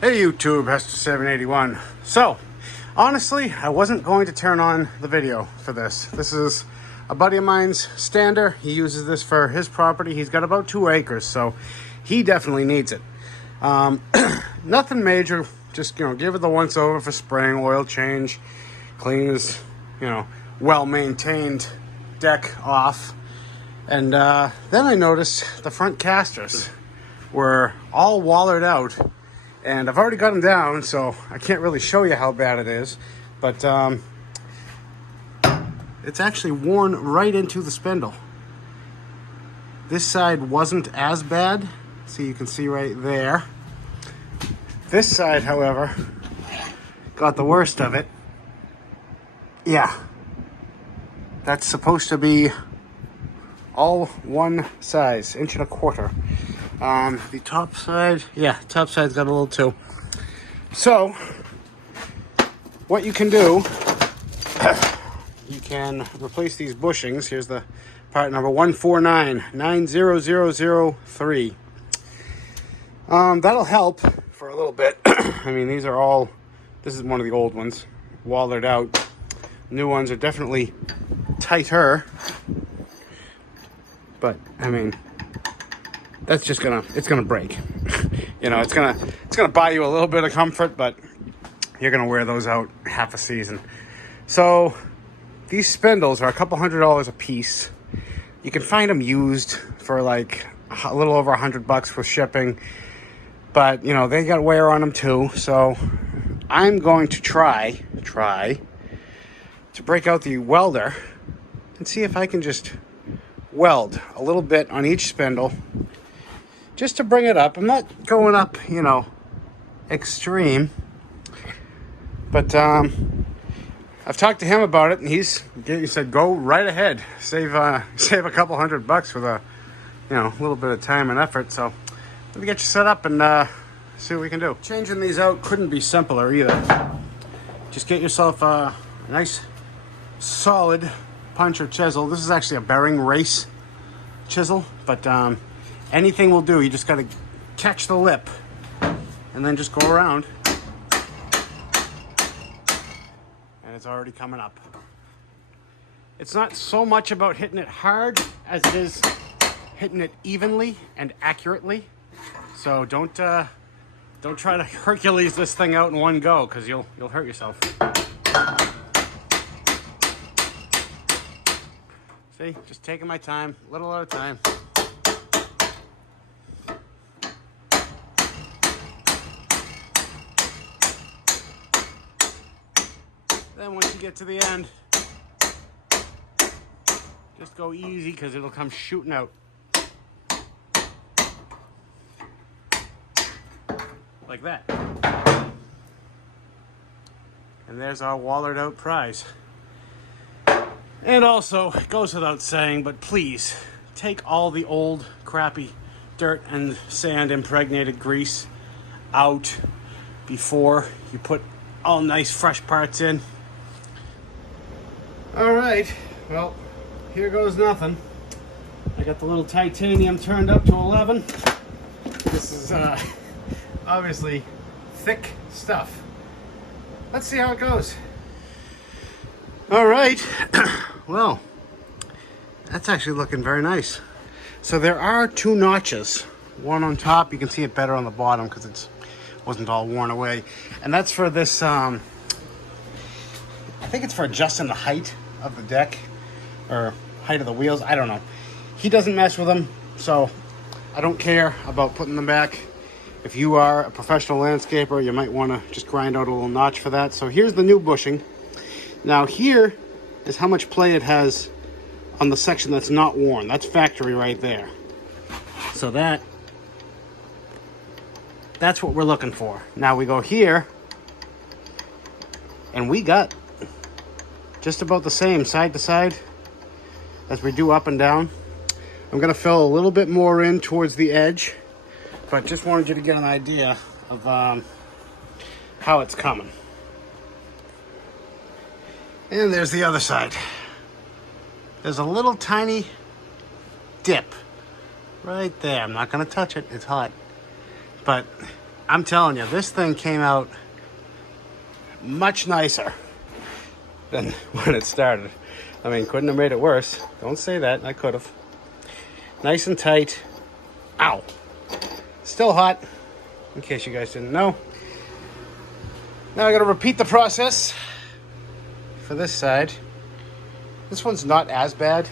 Hey YouTube, Hester781. So, honestly, I wasn't going to turn on the video for this. This is a buddy of mine's stander. He uses this for his property. He's got about 2 acres, so he definitely needs it. Nothing major, just, give it the once over for spraying, oil change, clean his, well-maintained deck off. And then I noticed the front casters were all wallered out. And I've already got them down, so I can't really show you how bad it is. But it's actually worn right into the spindle. This side wasn't as bad, so you can see right there. This side, however, got the worst of it. Yeah. That's supposed to be all one size, 1.25 inches. The top side, top side's got a little too. So, what you can do, you can replace these bushings. Here's the part number 1499003. That'll help for a little bit. I mean, this is one of the old ones, wallered out. New ones are definitely tighter. But, I mean, that's just it's gonna break. It's gonna buy you a little bit of comfort, but you're gonna wear those out half a season. So these spindles are a couple $100 a piece. You can find them used for like a little over $100 for shipping, but they got wear on them too. So I'm going to try to break out the welder and see if I can just weld a little bit on each spindle, just to bring it up. I'm not going up, extreme. But I've talked to him about it, and he said, go right ahead. Save a couple $100 with a little bit of time and effort. So let me get you set up and see what we can do. Changing these out couldn't be simpler either. Just get yourself a nice solid punch or chisel. This is actually a bearing race chisel, but anything will do. You just got to catch the lip and then just go around, and it's already coming up. It's not so much about hitting it hard as it is hitting it evenly and accurately. So don't try to Hercules this thing out in one go, because you'll hurt yourself. See, just taking my time, little at a time. Then once you get to the end, just go easy, because it'll come shooting out. Like that. And there's our wallered out prize. And also, it goes without saying, but please, take all the old, crappy dirt and sand impregnated grease out before you put all nice fresh parts in. Alright, well, here goes nothing. I got the little titanium turned up to 11. This is obviously thick stuff. Let's see how it goes. Alright, well, that's actually looking very nice. So there are 2 notches. One on top, you can see it better on the bottom because it wasn't all worn away. And that's for this, I think it's for adjusting the height of the deck, or height of the wheels, I don't know. He doesn't mess with them, so I don't care about putting them back. If you are a professional landscaper, you might want to just grind out a little notch for that. So here's the new bushing. Now here is how much play it has on the section that's not worn. That's factory right there. So that's what we're looking for. Now we go here, and we got just about the same side to side as we do up and down. I'm going to fill a little bit more in towards the edge, but just wanted you to get an idea of how it's coming. And there's the other side. There's a little tiny dip right there. I'm not going to touch it. It's hot. But I'm telling you, this thing came out much nicer than when it started. I mean, couldn't have made it worse. Don't say that, I could have. Nice and tight. Ow. Still hot, in case you guys didn't know. Now I gotta repeat the process for this side. This one's not as bad.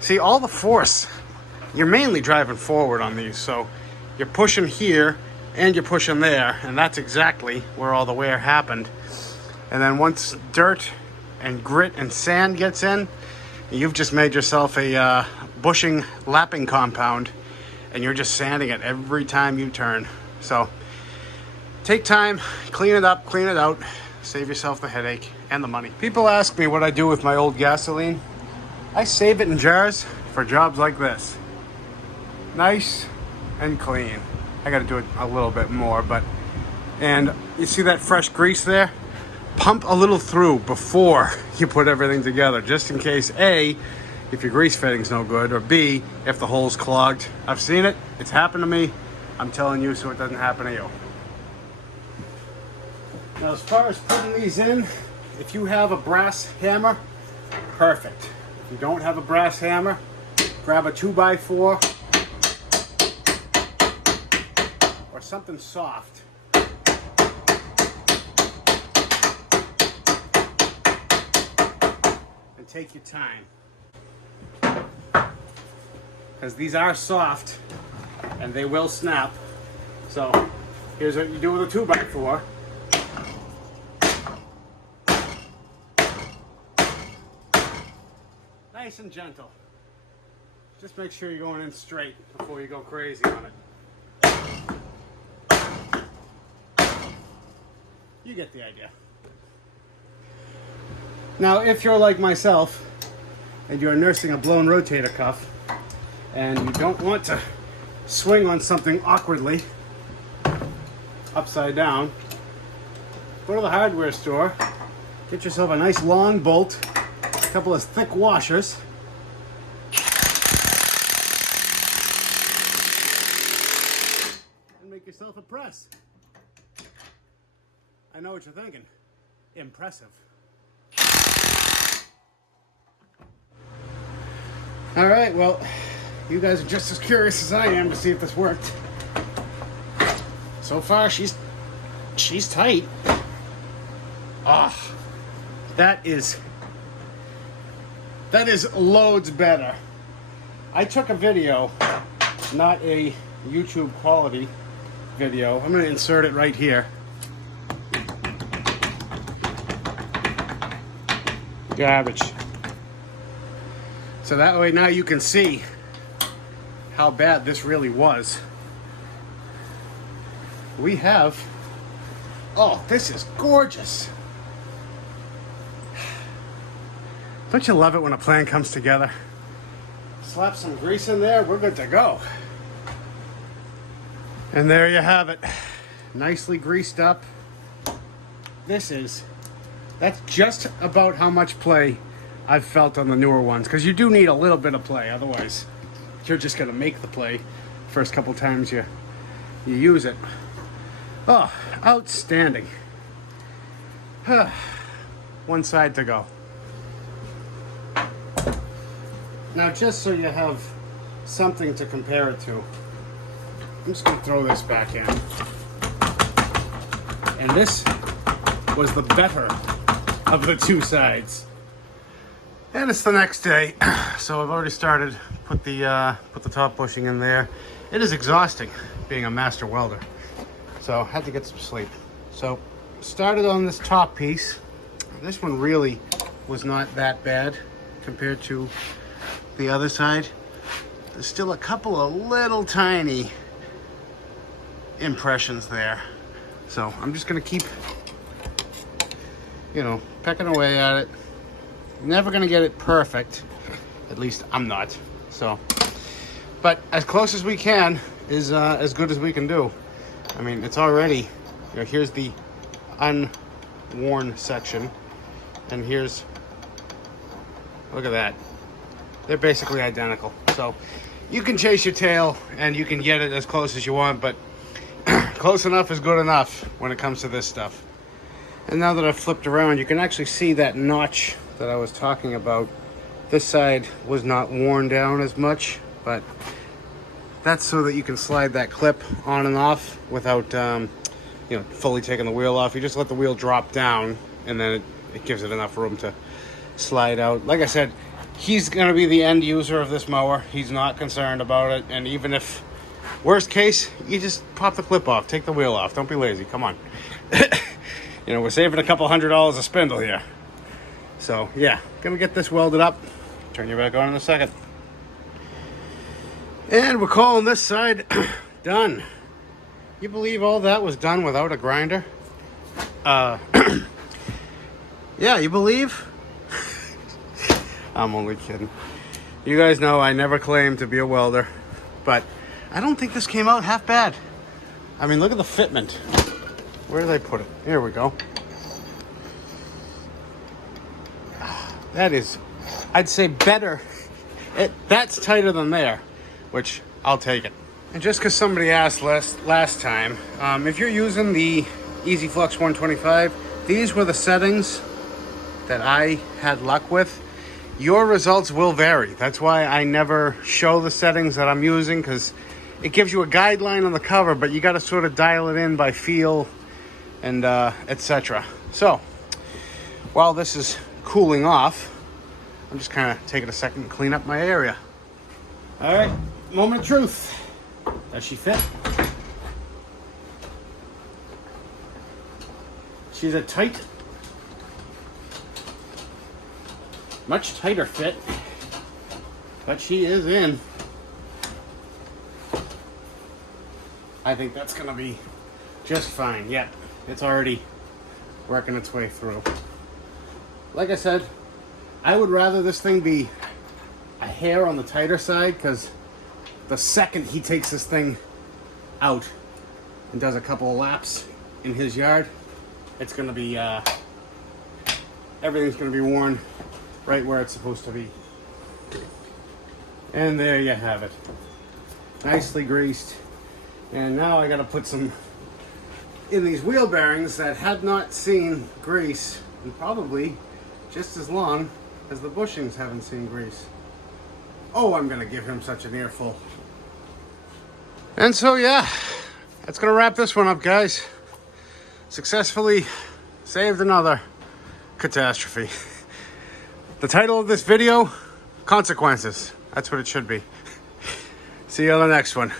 See, all the force, you're mainly driving forward on these, so you're pushing here and you're pushing there, and that's exactly where all the wear happened. And then once dirt and grit and sand gets in, you've just made yourself a bushing lapping compound, and you're just sanding it every time you turn. So take time, clean it up, clean it out, save yourself the headache and the money. People ask me what I do with my old gasoline. I save it in jars for jobs like this. Nice and clean. I gotta do it a little bit more, and you see that fresh grease there? Pump a little through before you put everything together, just in case, A, if your grease fitting's no good, or B, if the hole's clogged. I've seen it, it's happened to me. I'm telling you so it doesn't happen to you. Now, as far as putting these in, if you have a brass hammer, perfect. If you don't have a brass hammer, grab a 2x4 or something soft. And take your time. Because these are soft and they will snap. So here's what you do with a 2x4. Nice and gentle. Just make sure you're going in straight before you go crazy on it. You get the idea. Now, if you're like myself and you're nursing a blown rotator cuff and you don't want to swing on something awkwardly upside down, go to the hardware store, get yourself a nice long bolt, a couple of thick washers, and make yourself a press. I know what you're thinking. Impressive. All right, well, you guys are just as curious as I am to see if this worked. So far, she's tight. Ah, that is loads better. I took a video, not a YouTube quality video. I'm going to insert it right here. Garbage. So that way now you can see how bad this really was. We have, oh, this is gorgeous. Don't you love it when a plan comes together? Slap some grease in there, we're good to go. And there you have it. Nicely greased up. That's just about how much play I've felt on the newer ones, because you do need a little bit of play, otherwise you're just gonna make the play first couple times you use it. Oh, outstanding. One side to go. Now, just so you have something to compare it to, I'm just gonna throw this back in. And this was the better of the two sides. And it's the next day, so I've already started, put the top bushing in there. It is exhausting being a master welder, so I had to get some sleep. So started on this top piece. This one really was not that bad compared to the other side. There's still a couple of little tiny impressions there, so I'm just gonna keep, pecking away at it. Never gonna get it perfect, at least I'm not. So, but as close as we can is as good as we can do. I mean, it's already, here's the unworn section, and here's, look at that. They're basically identical. So you can chase your tail and you can get it as close as you want, but close enough is good enough when it comes to this stuff. And now that I've flipped around, you can actually see that notch that I was talking about. This side was not worn down as much, but that's so that you can slide that clip on and off without fully taking the wheel off. You just let the wheel drop down, and then it gives it enough room to slide out. Like I said, he's going to be the end user of this mower. He's not concerned about it. And even if, worst case, you just pop the clip off, take the wheel off. Don't be lazy. Come on. We're saving a couple $100 a spindle here. So, yeah, going to get this welded up. Turn you back on in a second. And we're calling this side done. You believe all that was done without a grinder? Yeah, you believe? I'm only kidding. You guys know I never claimed to be a welder, but I don't think this came out half bad. I mean, look at the fitment. Where did I put it? Here we go. That is, I'd say better. That's tighter than there, which I'll take it. And just because somebody asked last time, if you're using the Easy Flux 125, these were the settings that I had luck with. Your results will vary. That's why I never show the settings that I'm using, because it gives you a guideline on the cover, but you got to sort of dial it in by feel and etc. So while this is cooling off, I'm just kind of taking a second to clean up my area. All right, moment of truth. Does she fit? She's a tight, much tighter fit, but she is in. I think that's gonna be just fine. Yep, it's already working its way through. Like I said, I would rather this thing be a hair on the tighter side, because the second he takes this thing out and does a couple of laps in his yard, it's gonna be everything's gonna be worn right where it's supposed to be. And there you have it, nicely greased. And now I gotta put some in these wheel bearings that had not seen grease in probably just as long as the bushings haven't seen grease. Oh, I'm gonna give him such an earful. And so, yeah, that's gonna wrap this one up, guys. Successfully saved another catastrophe. The title of this video, Consequences. That's what it should be. See you on the next one.